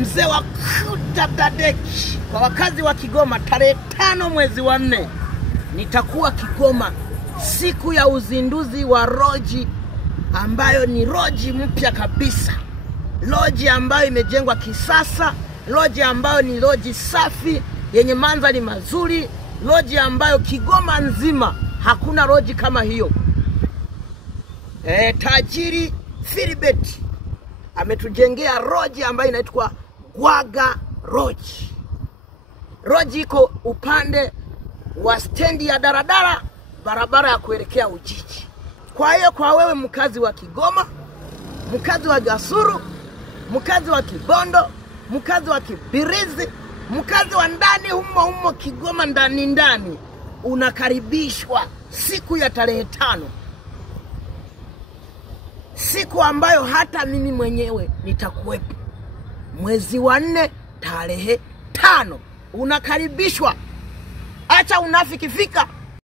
mzee wa Kutadadeki. Kwa wakazi wa Kigoma, tarehe 5 mwezi wa 4 nitakuwa Kigoma, siku ya uzinduzi wa loji ambayo ni loji mpya kabisa, loji ambayo imejengwa kisasa, loji ambayo ni loji safi yenye mandhari mazuri, loji ambayo Kigoma nzima hakuna loji kama hiyo. Tajiri Philibert ametujengea loji ambayo inaitwa Gwaga Lodge. Loji iko upande wa stendi ya daradara, barabara ya kuelekea Ujiji. Kwa hiyo kwa wewe mkazi wa Kigoma, mkazi wa Gasuru, mkazi wa Kibondo, mkazi wa Kibirizi, mkazi wa ndani humo Kigoma ndani, unakaribishwa siku ya tarehe 5. Siku ambayo hata mimi mwenyewe nitakuwepo. Mwezi wa 4 tarehe 5. Unakaribishwa. Acha unafiki, fika.